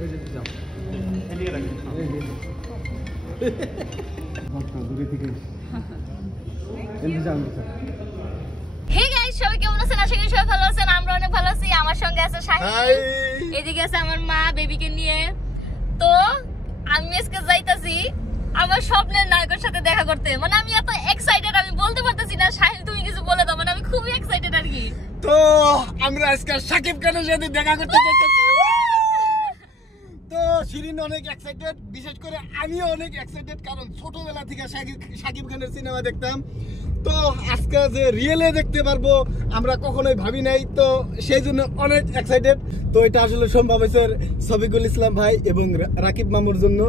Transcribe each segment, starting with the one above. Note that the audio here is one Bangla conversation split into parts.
হে গাইস, সবাই কেমন আছেন? আশা করি সবাই ভালো আছেন। আমরা অনেক ভালো আছি। আমার সঙ্গে আছে শাহিন, এদিকে আছে আমার মা বেবিকে নিয়ে। তো আমি আজকে যাইতাছি আমার স্বপ্নের নায়কের সাথে দেখা করতে। মানে আমি এত এক্সাইটেড, আমি বলতে পারতেছি না। শাহিন, তুমি কিছু বলে দাও, মানে আমি খুবই এক্সাইটেড আর কি। তো আমরা আজকে শাকিব খানের সাথে দেখা করতে যাচ্ছি। তো শিরিন অনেক এক্সাইটেড, বিশেষ করে আমিও অনেক এক্সাইটেড, কারণ ছোটবেলা থেকে শাকিব খানের সিনেমা দেখতাম। তো আজকে যে রিয়েলে দেখতে পারবো আমরা কখনোই ভাবি নাই, তো সেই জন্য অনেক এক্সাইটেড। তো এটা আসলে সম্ভব হয়েছে শফিকুল ইসলাম ভাই এবং রাকিব মামুর জন্য।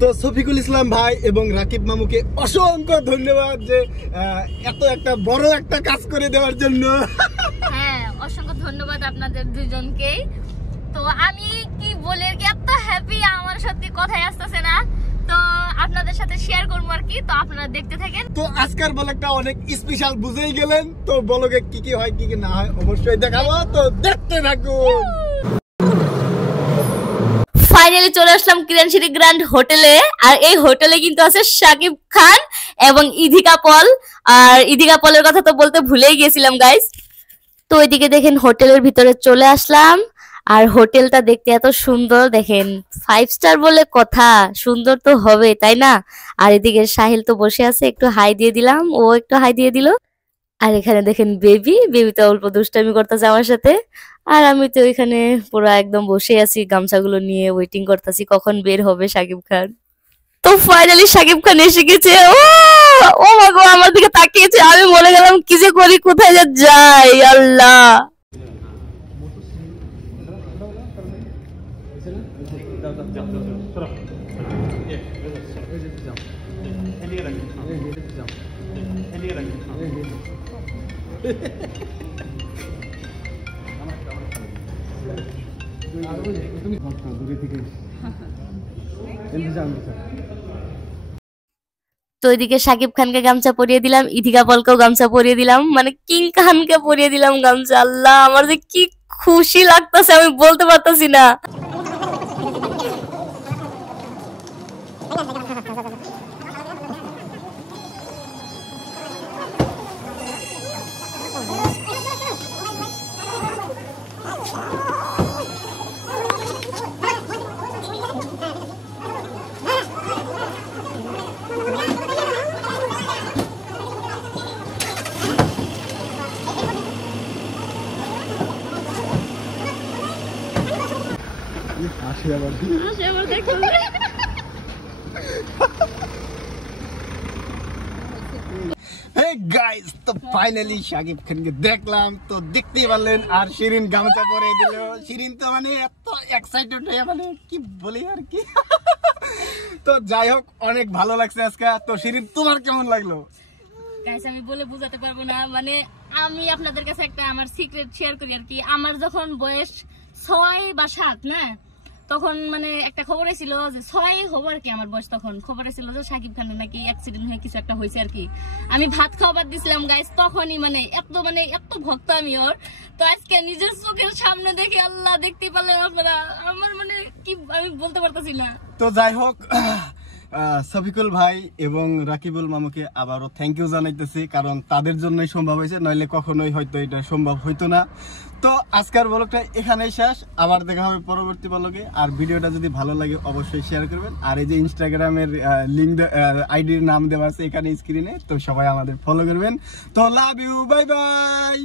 তো শফিকুল ইসলাম ভাই এবং রাকিব মামুকে অসংখ্য ধন্যবাদ যে এত একটা বড় একটা কাজ করে দেওয়ার জন্য। হ্যাঁ, অসংখ্য ধন্যবাদ আপনাদের দুজনকেই। তো আমি কি বলি আর কি, এত হ্যাপি, আমার সত্যি কথাই আসতেছে না। তো আপনাদের সাথে শেয়ার করবো আর কি। তো আপনারা দেখতে থাকেন। তো আজকের ব্লগটা অনেক স্পেশাল, বুঝেই গেলেন। তো ব্লগে কি কি হয় কি কি না হয় অবশ্যই দেখাবো, তো দেখতে থাকুন। ফাইনালি চলে আসলাম কিরণ সিটি গ্র্যান্ড হোটেলে। আর এই হোটেলে কিন্তু আছে শাকিব খান এবং ইধিকা পল। আর ইধিকা পলের কথা তো বলতে ভুলেই গেছিলাম গাইস। তো ওইদিকে দেখেন হোটেলের ভিতরে চলে আসলাম। আর হোটেলটা দেখতে এত সুন্দর, দেখেন 5 স্টার বলে কথা, সুন্দর তো হবে তাই না। আর এদিকে সাহিল তো বসে আছে, একটু হাই দিয়ে দিলাম, ও একটু হাই দিয়ে দিল। আর এখানে দেখেন বেবি তো অল্প দুষ্টামি করতেছে আমার সাথে। আর আমি তো এখানে পুরো একদম বসে আছি, গামছাগুলো নিয়ে ওয়েটিং করতেছি কখন বের হবে শাকিব খান। তো ফাইনালি শাকিব খান এসে গেছে। ও মা গো, আমার দিকে তাকিয়েছে। আমি মনে গেলাম কি যে করি, কোথায় যে যাই, আল্লাহ। তো ওইদিকে শাকিব খানকে গামছা পরিয়ে দিলাম, ইধিকা পলকেও গামছা পরিয়ে দিলাম, মানে কিং খানকে পরিয়ে দিলাম গামছা। আল্লাহ, আমার যে কি খুশি লাগতেছে আমি বলতে পারতেছি না। Hey guys, তো ফাইনালি শাকিব খানকে দেখলাম, তো দেখতেই পারলেন। আর শিরিন গামছা পরে দিল। শিরিন তো মানে এত এক্সাইটেড হয়ে, মানে কি বলি আর কি। তো যাই হোক, অনেক ভালো লাগছে আজকে। তো শিরিন, তোমার কেমন লাগলো? গাইস, আমি বলে বোঝাতে পারবো না। মানে আমি আপনাদের কাছে একটা আমার সিক্রেট শেয়ার করি আর কি। আমার যখন বয়স 6 বা 7 না, তখন মানে একটা খবর ছিল যে 6 হবো আর কি আমার বয়স। তখন খবর ছিল যে শাকিব খানের নাকি অ্যাক্সিডেন্ট হয়ে কিছু একটা হয়েছে আর কি। আমি ভাত খাওয়াবার দিছিলাম গাইস, তখনই মানে এত ভক্ত আমি ওর। তো আজকে নিজের চোখের সামনে দেখে, আল্লাহ, দেখতে পারলেন আপনারা, আমার মানে কি আমি বলতে পারতেছি না। তো যাই হোক, শফিকুল ভাই এবং রাকিবুল মামুকে আবারও থ্যাংক ইউ জানাইতেছি, কারণ তাদের জন্যই সম্ভব হয়েছে, নইলে কখনোই হয়তো এটা সম্ভব হইতো না। তো আজকের ব্লগটা এখানেই শেষ, আবার দেখা হবে পরবর্তী ব্লগে। আর ভিডিওটা যদি ভালো লাগে অবশ্যই শেয়ার করবেন। আর এই যে ইনস্টাগ্রামের লিঙ্ক, আইডির নাম দেওয়া আছে এখানে স্ক্রিনে, তো সবাই আমাদের ফলো করবেন। তো লাভ ইউ, বাই বাই।